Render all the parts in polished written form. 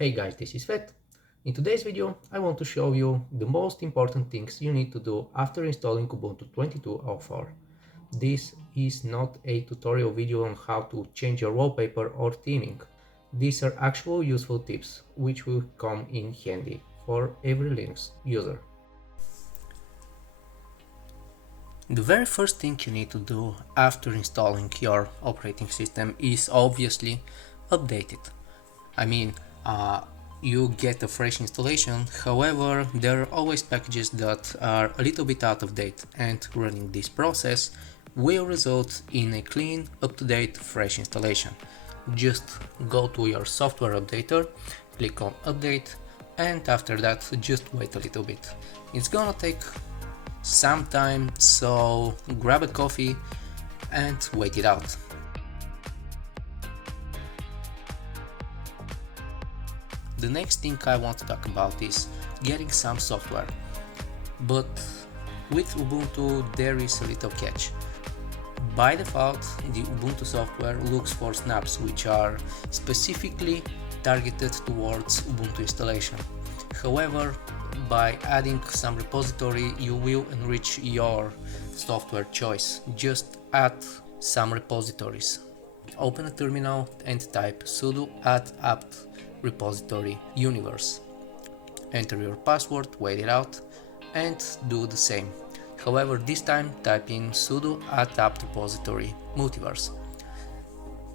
Hey guys, this is Vet. In today's video, I want to show you the most important things you need to do after installing Ubuntu 22.04. This is not a tutorial video on how to change your wallpaper or theming. These are actual useful tips which will come in handy for every Linux user. The very first thing you need to do after installing your operating system is obviously update it. I mean, you get a fresh installation, however, there are always packages that are a little bit out of date, and running this process will result in a clean, up-to-date, fresh installation. Just go to your software updater, click on update, and after that just wait a little bit. It's gonna take some time, so grab a coffee and wait it out. The next thing I want to talk about is getting some software, but with Ubuntu there is a little catch. By default, the Ubuntu software looks for snaps which are specifically targeted towards Ubuntu installation. However, by adding some repository you will enrich your software choice. Just add some repositories. Open a terminal and type sudo add apt repository universe. Enter your password, wait it out, and do the same. However, this time type in sudo add apt repository multiverse.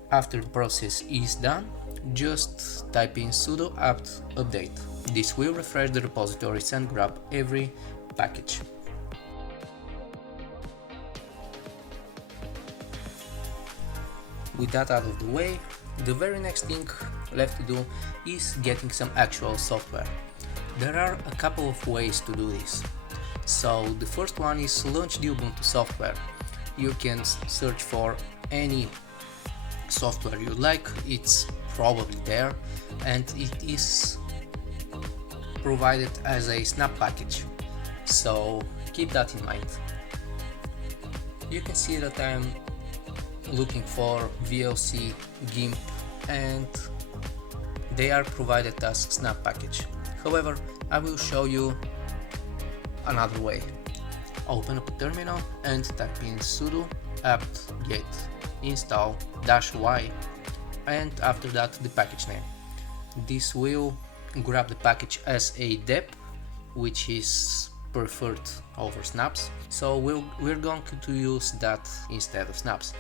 After the process is done, just type in sudo apt update. This will refresh the repositories and grab every package. With that out of the way, the very next thing left to do is getting some actual software. There are a couple of ways to do this. So the first one is launch the Ubuntu software. You can search for any software you like, it's probably there, and it is provided as a snap package, so keep that in mind. You can see that I'm looking for VLC, GIMP, and they are provided as snap package. However, I will show you another way. Open up a terminal and type in sudo apt-get install -y, and after that the package name. This will grab the package as a dep, which is preferred over snaps, so we're going to use that instead of snaps.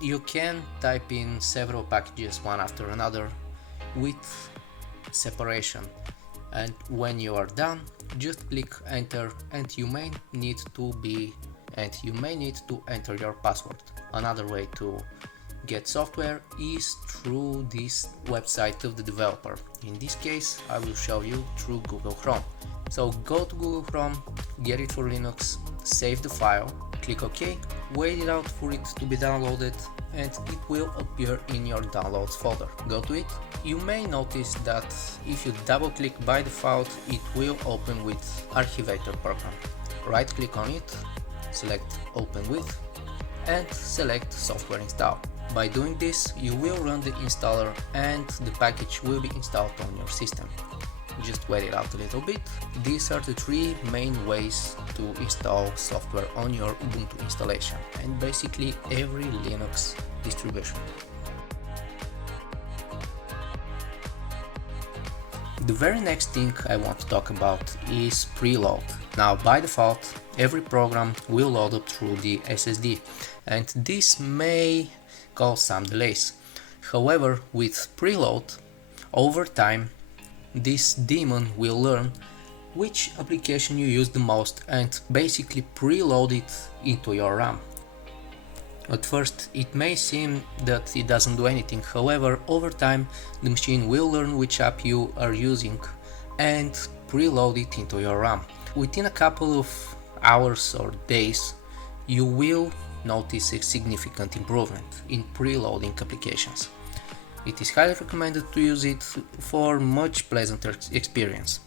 You can type in several packages one after another with separation, and when you are done just click enter, and you may need to enter your password. Another way to get software is through this website of the developer. In this case I will show you through Google Chrome. So go to Google Chrome, get it for Linux, save the file, click OK, wait it out for it to be downloaded, and it will appear in your downloads folder. Go to it. You may notice that if you double click by default it will open with Archivator program. Right click on it, select open with, and select software install. By doing this you will run the installer and the package will be installed on your system. Just wait it out a little bit. These are the three main ways to install software on your Ubuntu installation and basically every Linux distribution. The very next thing I want to talk about is preload. Now by default every program will load up through the SSD, and this may cause some delays. However, with preload, over time this daemon will learn which application you use the most and basically preload it into your RAM. At first it may seem that it doesn't do anything, however over time the machine will learn which app you are using and preload it into your RAM. Within a couple of hours or days you will notice a significant improvement in preloading applications. It is highly recommended to use it for much pleasanter experience.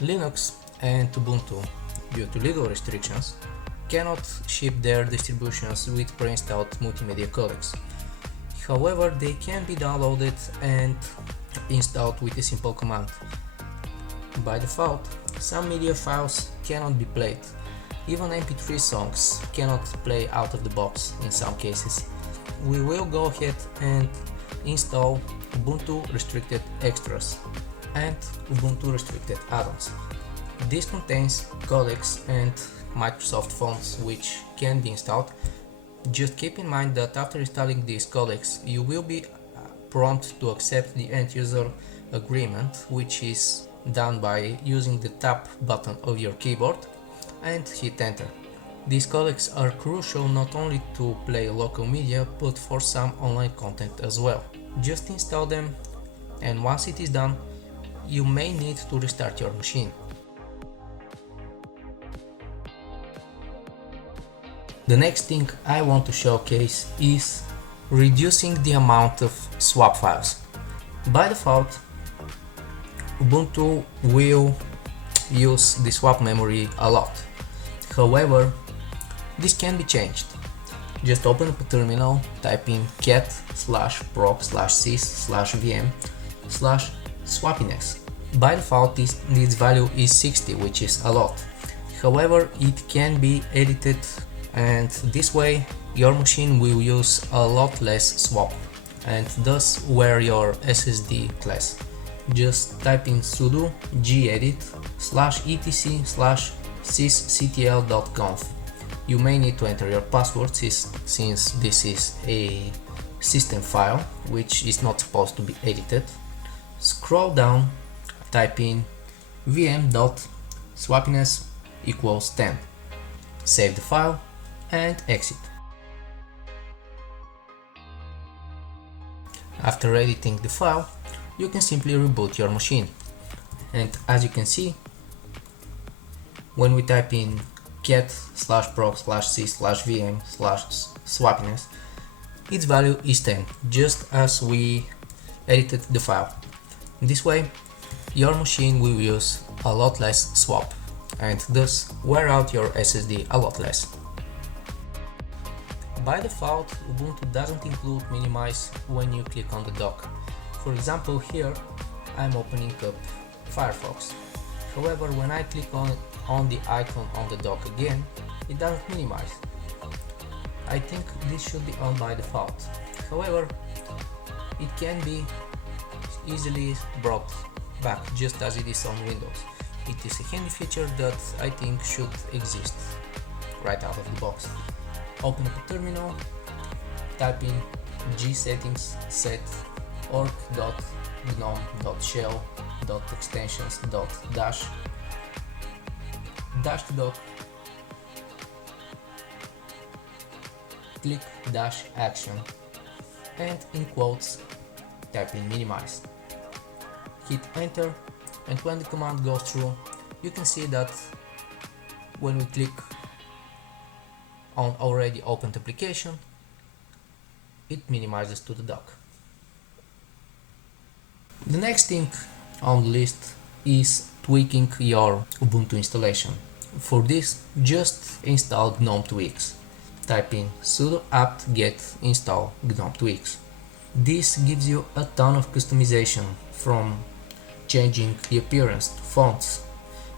Linux and Ubuntu, due to legal restrictions, cannot ship their distributions with pre-installed multimedia codecs. However, they can be downloaded and installed with a simple command. By default, some media files cannot be played. Even MP3 songs cannot play out of the box in some cases. We will go ahead and install Ubuntu restricted extras and Ubuntu restricted add-ons. This contains codecs and Microsoft fonts which can be installed. Just keep in mind that after installing these codecs, you will be prompt to accept the end-user agreement, which is done by using the tap button of your keyboard and hit enter. These codecs are crucial not only to play local media, but for some online content as well. Just install them, and once it is done, you may need to restart your machine. The next thing I want to showcase is reducing the amount of swap files. By default, Ubuntu will use the swap memory a lot. However, this can be changed. Just open up a terminal, type in cat/proc/sys/vm/swappiness. By default, this value is 60, which is a lot. However, it can be edited, and this way your machine will use a lot less swap and thus wear your SSD class. Just type in sudo gedit/etc/sysctl.conf. You may need to enter your password since this is a system file which is not supposed to be edited. Scroll down, type in vm.swappiness = 10. Save the file and exit. After editing the file, you can simply reboot your machine, and as you can see, when we type in cat/proc/sys/vm/swappiness, its value is 10, just as we edited the file. This way, your machine will use a lot less swap and thus wear out your SSD a lot less. By default, Ubuntu doesn't include minimize when you click on the dock. For example, here I'm opening up Firefox. However, when I click on the icon on the dock again, it doesn't minimize. I think this should be on by default. However, it can be easily brought back just as it is on Windows. It is a handy feature that I think should exist right out of the box. Open up a terminal, type in gsettings set org.gnome.shell.extensions.dash dash to dock, click dash action, and in quotes type in minimize. Hit enter, and when the command goes through, you can see that when we click on already opened application, it minimizes to the dock. The next thing on the list is tweaking your Ubuntu installation. For this, just install Gnome tweaks. Type in sudo apt-get install Gnome tweaks. This gives you a ton of customization, from changing the appearance to fonts,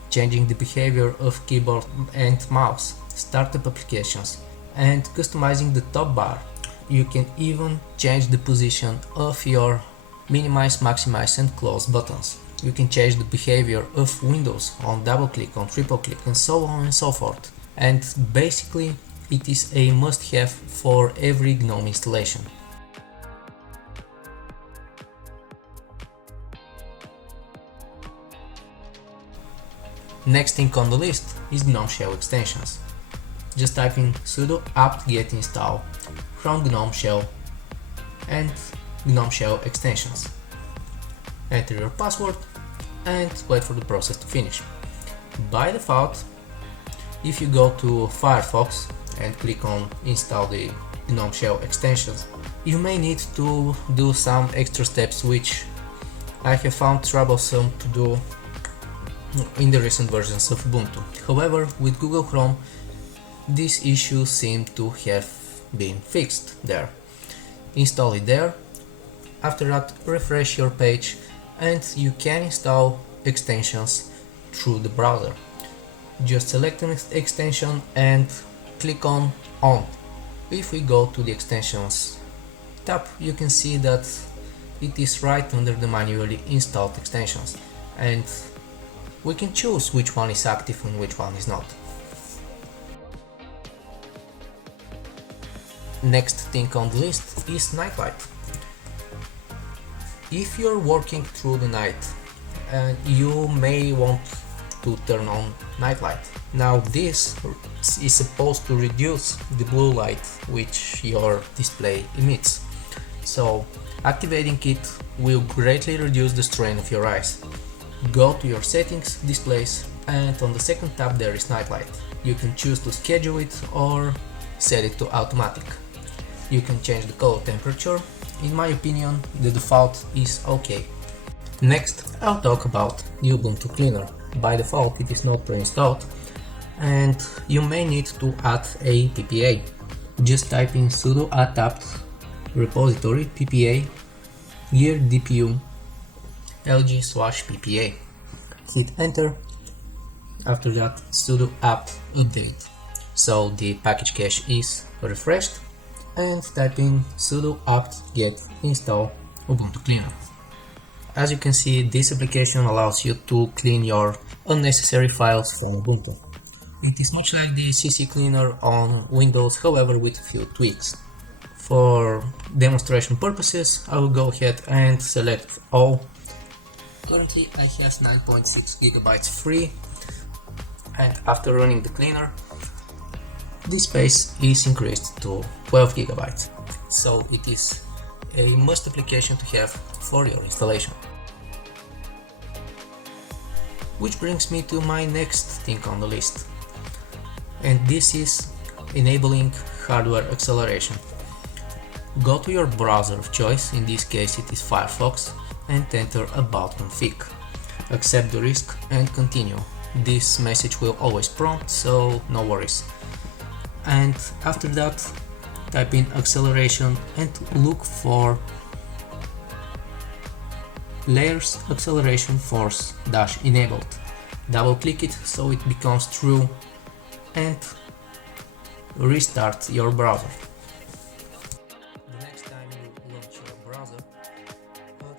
changing the behavior of keyboard and mouse, startup applications, and customizing the top bar. You can even change the position of your minimize, maximize and close buttons. You can change the behavior of windows on double click, on triple click, and so on and so forth. And basically, it is a must-have for every Gnome installation. Next thing on the list is Gnome Shell extensions. Just type in sudo apt-get install from Gnome Shell and Gnome Shell extensions. Enter your password and wait for the process to finish. By default, if you go to Firefox and click on install the Gnome Shell extensions, you may need to do some extra steps which I have found troublesome to do in the recent versions of Ubuntu. However, with Google Chrome, this issue seems to have been fixed there. Install it there. After that, refresh your page and you can install extensions through the browser. Just select an extension and click on On. If we go to the extensions tab, you can see that it is right under the manually installed extensions, and we can choose which one is active and which one is not. Next thing on the list is nightlight. If you're working through the night, you may want to turn on nightlight. Now this is supposed to reduce the blue light which your display emits. So activating it will greatly reduce the strain of your eyes. Go to your settings, displays, and on the second tab there is nightlight. You can choose to schedule it or set it to automatic. You can change the color temperature. In my opinion, the default is OK. Next, I'll talk about the Ubuntu Cleaner. By default, it is not pre-installed, and you may need to add a PPA. Just type in sudo apt repository ppa gear dpu lg/ppa. Hit enter. After that, sudo apt update. So the package cache is refreshed, and type in sudo apt get install Ubuntu Cleaner. As you can see, this application allows you to clean your unnecessary files from Ubuntu. It is much like the CC Cleaner on Windows, however with a few tweaks. For demonstration purposes, I will go ahead and select all. Currently I have 9.6 GB free, and after running the cleaner, this space is increased to 12 GB. So it is a must application to have for your installation. Which brings me to my next thing on the list, and this is enabling hardware acceleration. Go to your browser of choice, in this case it is Firefox, and enter about config. Accept the risk and continue. This message will always prompt, so no worries. And after that, type in acceleration and look for layers acceleration force dash enabled. Double click it so it becomes true and restart your browser. The next time you launch your browser,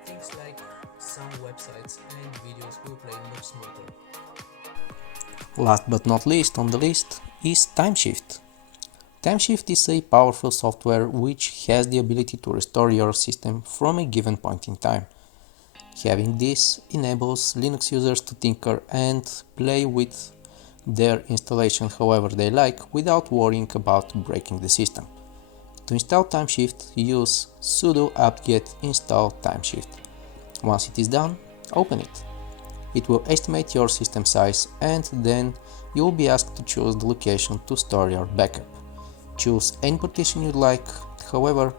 things like some websites and videos will play much smoother. Last but not least on the list is Timeshift. Timeshift is a powerful software which has the ability to restore your system from a given point in time. Having this enables Linux users to tinker and play with their installation however they like without worrying about breaking the system. To install Timeshift, use sudo apt-get install Timeshift. Once it is done, open it. It will estimate your system size, and then you will be asked to choose the location to store your backup. Choose any partition you'd like, however,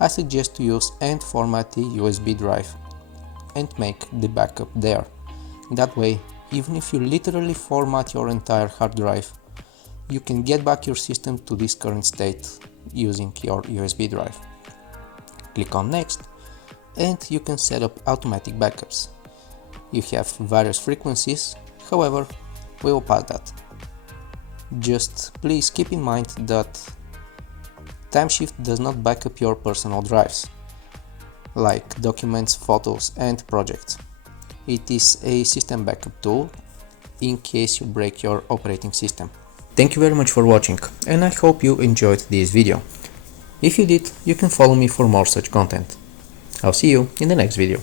I suggest to use and format the USB drive and make the backup there. That way, even if you literally format your entire hard drive, you can get back your system to this current state using your USB drive. Click on Next, and you can set up automatic backups. You have various frequencies, however, we will pass that. Just please keep in mind that Timeshift does not back up your personal drives, like documents, photos and projects. It is a system backup tool in case you break your operating system. Thank you very much for watching, and I hope you enjoyed this video. If you did, you can follow me for more such content. I'll see you in the next video.